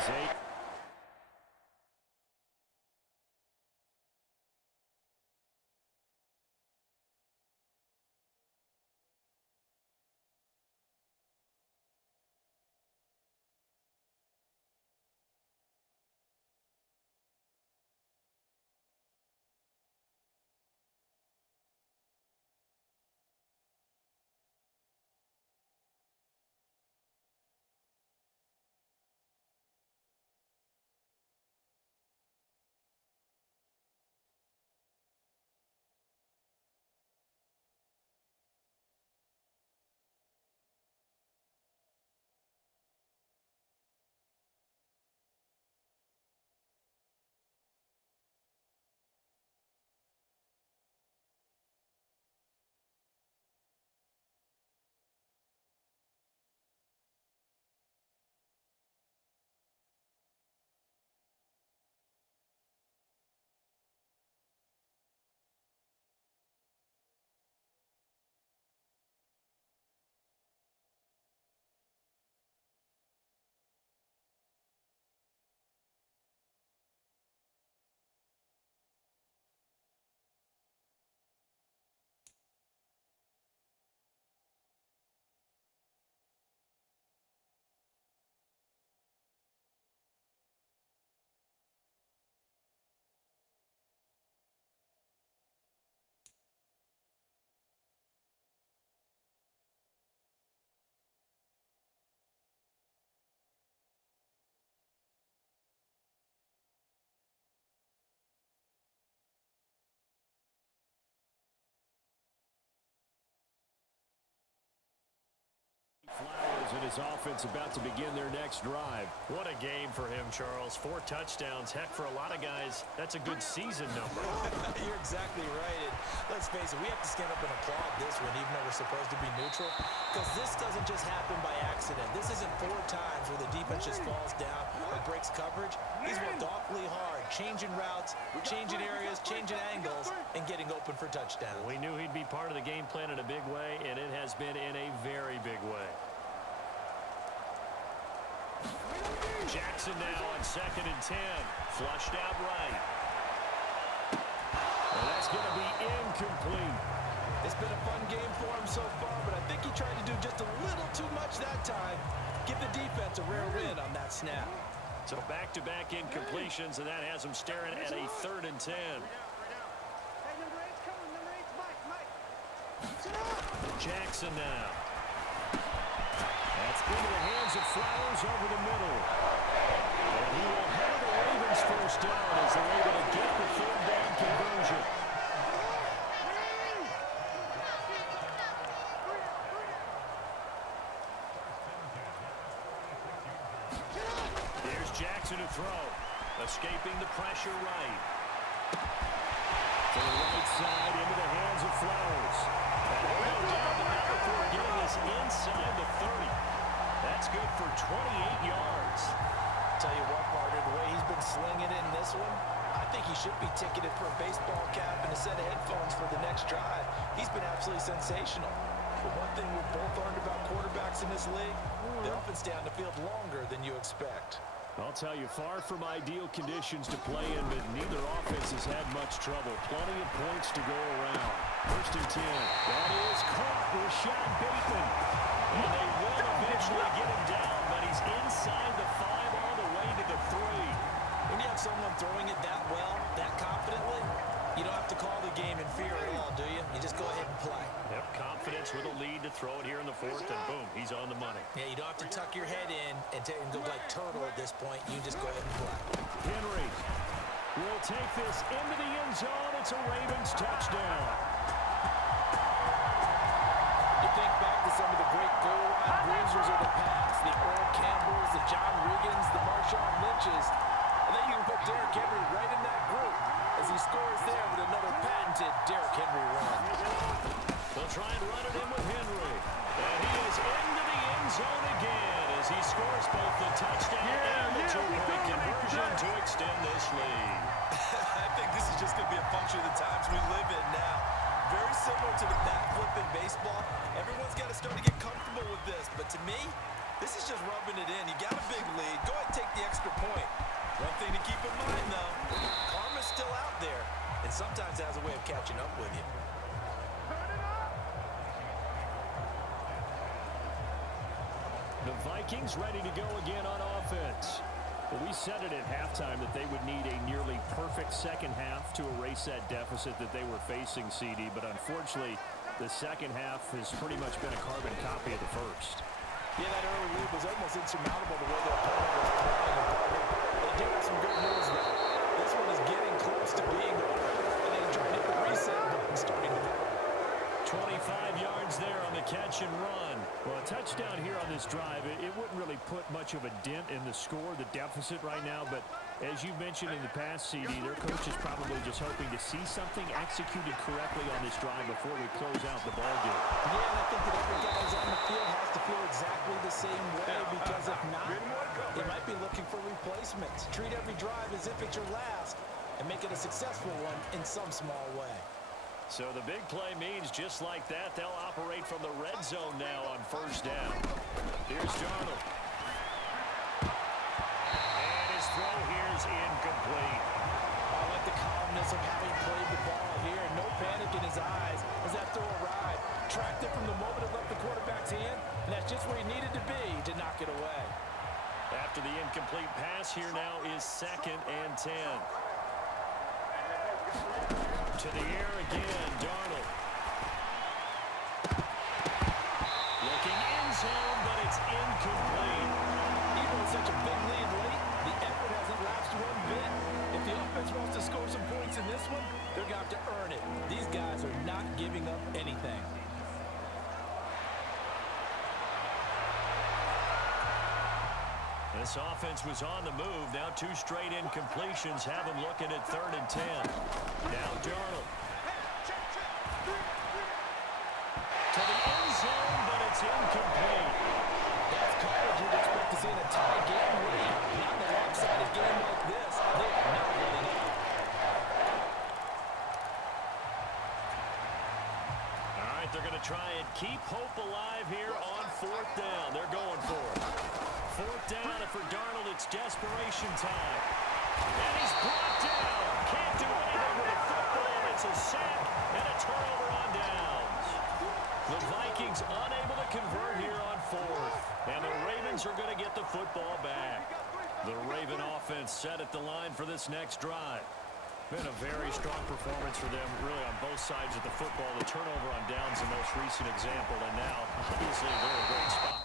Zay. Flowers and his offense about to begin their next drive. What a game for him, Charles. 4 touchdowns. Heck, for a lot of guys, that's a good season number. You're exactly right. And let's face it, we have to stand up and applaud this one, even though we're supposed to be neutral, because this doesn't just happen by accident. This isn't 4 times where the defense just falls down or breaks coverage. He's worked awfully hard, changing routes, changing areas, changing angles, and getting open for touchdowns. We knew he'd be part of the game plan in a big way, and it has been in a very big way. Jackson now on 2nd and 10. Flushed out right. And that's going to be incomplete. It's been a fun game for him so far, but I think he tried to do just a little too much that time. Give the defense a rare win on that snap. So back-to-back incompletions, and that has him staring at a 3rd and 10. Jackson now. That's into the hands of Flowers over the middle. And he will have the Ravens first down as they're able to get the 3rd down conversion. There's Jackson to throw. Escaping the pressure right. To the right side into the hands of Flowers. And he'll go down the middle before getting this inside the 30. That's good for 28 yards. Tell you what, partner, the way he's been slinging it in this one, I think he should be ticketed for a baseball cap and a set of headphones for the next drive. He's been absolutely sensational. But one thing we've both learned about quarterbacks in this league, they often stay on the field longer than you expect. I'll tell you, far from ideal conditions to play in, but neither offense has had much trouble. Plenty of points to go around. 1st and 10. That is caught. Rashad Bateman. And they will eventually get him down, but he's inside the 5 all the way to the 3. When you have someone throwing it that well, that confidently, you don't have to call the game in fear at all, do you? You just go ahead and play. Yep, confidence with a lead to throw it here in the 4th, and boom, he's on the money. Yeah, you don't have to tuck your head in and go like turtle at this point. You just go ahead and play. Henry will take this into the end zone. It's a Ravens touchdown. You think back to some of the great goal line bruisers of the past, the Earl Campbells, the John Riggins, the Marshawn Lynches, and then you can put Derrick Henry right in that group as he scores there with another patented Derrick Henry run. They'll try and run it in with Henry. And he is into the end zone again as he scores both the touchdown and the 2-point conversion to extend this lead. I think this is just going to be a function of the times we live in now. Very similar to the backflip in baseball. Everyone's got to start to get comfortable with this. But to me, this is just rubbing it in. You got a big lead. Go ahead and take the extra is ready to go again on offense. Well, we said it at halftime that they would need a nearly perfect second half to erase that deficit that they were facing, CD. But unfortunately, the second half has pretty much been a carbon copy of the first. Yeah, that early lead was almost insurmountable the way their opponent was playing. They do have some good news, though. This one is getting close to being over, and then trying to hit the reset button starting to work. 25 yards there on the catch and run. Well, a touchdown here on this drive, it wouldn't really put much of a dent in the score, the deficit right now. But as you mentioned in the past, CD, their coach is probably just hoping to see something executed correctly on this drive before we close out the ballgame. Yeah, and I think that every guy who's on the field has to feel exactly the same way, because if not, they might be looking for replacements. Treat every drive as if it's your last and make it a successful one in some small way. So the big play means just like that, they'll operate from the red zone now on first down. Here's Darnold. And his throw here is incomplete. I like the calmness of having played the ball here. No panic in his eyes as that throw arrived. Tracked it from the moment it left the quarterback's hand, and that's just where he needed to be to knock it away. After the incomplete pass, here now is 2nd and 10. To the air again, Darnold. Looking in zone, but it's incomplete. Even with such a big lead late, the effort hasn't lapsed one bit. If the offense wants to score some points in this one, they're going to have to earn it. These guys are not giving up anything. This offense was on the move. Now 2 straight incompletions have them looking at 3rd and 10. Now Darnold. To the end zone, but it's incomplete. That's coverage you'd expect to see in a tie game late. Not in a lopsided game like this. They are not letting up. All right, they're going to try and keep hope alive here on 4th down. They're going for it. 4th down, and for Darnold, it's desperation time. And he's brought down. Can't do anything with the football. It's a sack and a turnover on downs. The Vikings unable to convert here on 4th. And the Ravens are going to get the football back. The Raven offense set at the line for this next drive. Been a very strong performance for them, really, on both sides of the football. The turnover on downs, the most recent example, and now, obviously, they're in a great spot.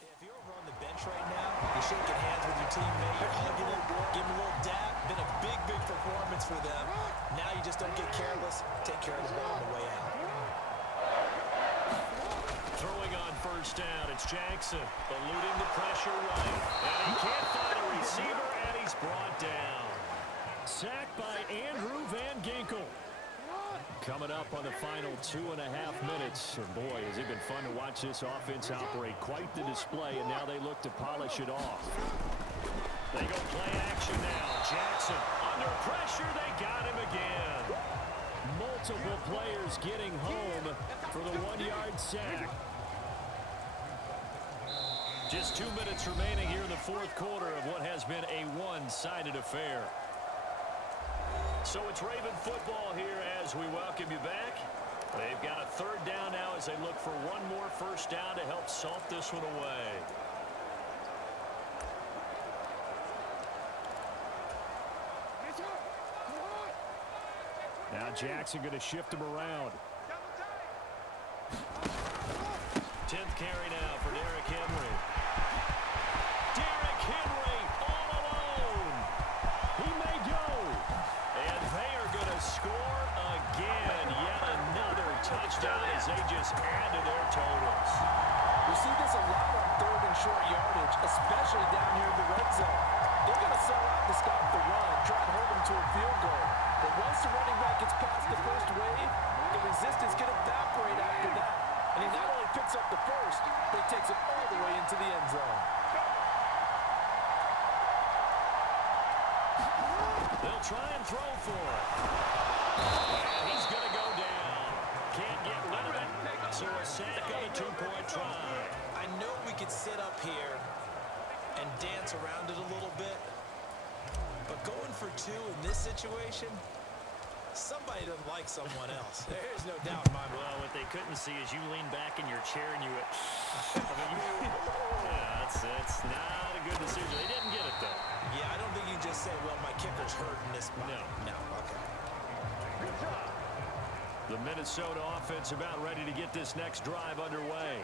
If you're over on the bench right now, you're shaking hands with your teammate, you're hugging him, giving a little dab. Been a big, big performance for them. Now you just don't get careless. Take care of the ball on the way out. Throwing on first down, it's Jackson, eluding the pressure right. And he can't find a receiver, and he's brought down. Sacked by Andrew Van Ginkel. Coming up on the final 2.5 minutes. And boy, has it been fun to watch this offense operate. Quite the display, and now they look to polish it off. They go play action now. Jackson under pressure. They got him again. Multiple players getting home for the 1-yard sack. Just 2 minutes remaining here in the fourth quarter of what has been a one-sided affair. So it's Raven football here as we welcome you back. They've got a third down now as they look for one more first down to help salt this one away. Now Jackson going to shift him around. 10th carry now for Derrick Henry. Derrick Henry all alone. He may go. And they are going to score again. Yet another touchdown as they just add to their totals. We see this a lot on third and short yardage, especially down here in the red zone. They're going to sell out to stop the run, try and hold them to a field goal. But once the running back gets past the first wave, the resistance can evaporate after that. And he not only picks up the first, but he takes it all the way into the end zone. They'll try and throw for it. And he's going to go down. Can't get rid of it. So a sack on a two-point try. I know we could sit up here and dance around it a little bit, but going for two in this situation, somebody doesn't like someone else. There's no doubt in my mind. Well, what they couldn't see is you lean back in your chair and you went, yeah, it's not a good decision. They didn't get it, though. Yeah, I don't think you can just say, well, my kicker's hurt in this spot. No, okay. The Minnesota offense about ready to get this next drive underway.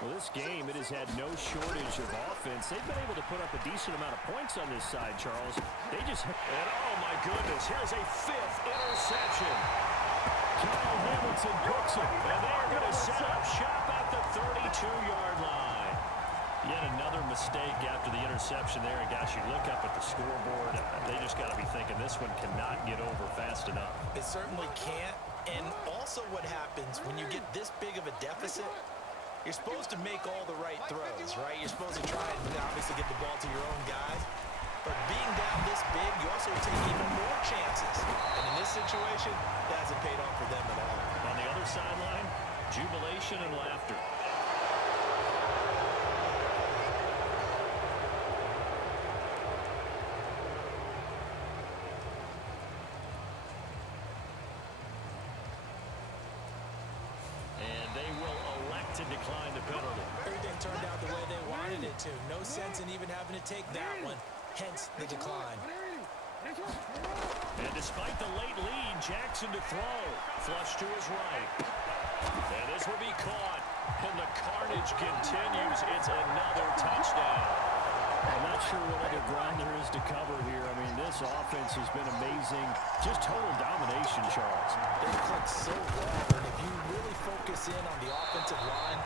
Well, this game, it has had no shortage of offense. They've been able to put up a decent amount of points on this side, Charles. They just, and oh my goodness, here's a 5th interception. Kyle Hamilton picks it, and they're going to set up shop at the 32-yard line. Yet another mistake after the interception there. And gosh, you look up at the scoreboard, they just got to be thinking this one cannot get over fast enough. It certainly can't. And also what happens when you get this big of a deficit, you're supposed to make all the right throws, right? You're supposed to try and obviously get the ball to your own guys. But being down this big, you also take even more chances. And in this situation, that hasn't paid off for them at all. On the other sideline, jubilation and laughter. To decline the penalty. Everything turned out the way they wanted it to. No sense in even having to take that one, hence the decline. And despite the late lead, Jackson to throw. Flush to his right. And this will be caught. And the carnage continues. It's another touchdown. I'm not sure what other ground there is to cover here. I mean, this offense has been amazing. Just total domination, Charles. They've played so well, and if you really focus in on the offensive line,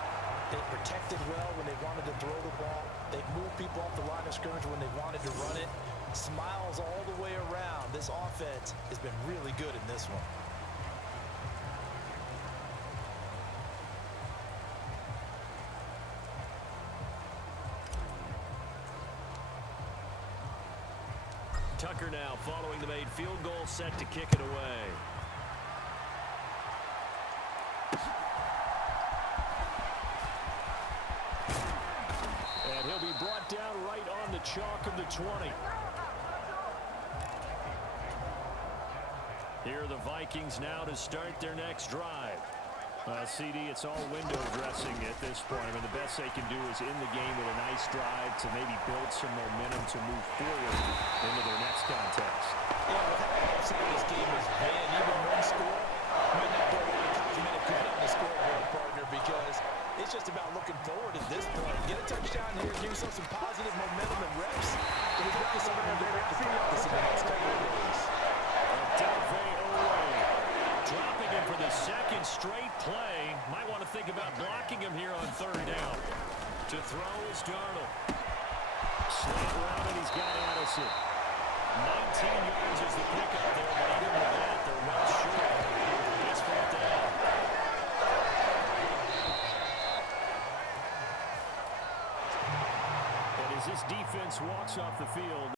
they protected well when they wanted to throw the ball. They've moved people off the line of scrimmage when they wanted to run it. Smiles all the way around. This offense has been really good in this one. Tucker now following the made field goal, set to kick it away. And he'll be brought down right on the chalk of the 20. Here are the Vikings now to start their next drive. CD, it's all window dressing at this point. I mean, the best they can do is in the game with a nice drive to maybe build some momentum to move forward into their next contest. Yeah, with how upset this game has been, even one score might not put a lot of cosmetic good on the scoreboard, partner, because it's just about looking forward at this point. Get a touchdown here, give yourself some positive momentum and reps. And we've got something to get back to practice in the next couple of days. Dropping him for the second straight play. Might want to think about blocking him here on third down. To throw is Darnold. Slant around and he's got Addison. 19 yards is the pickup there, but even with that, they're well short. It's fourth down. And as this defense walks off the field,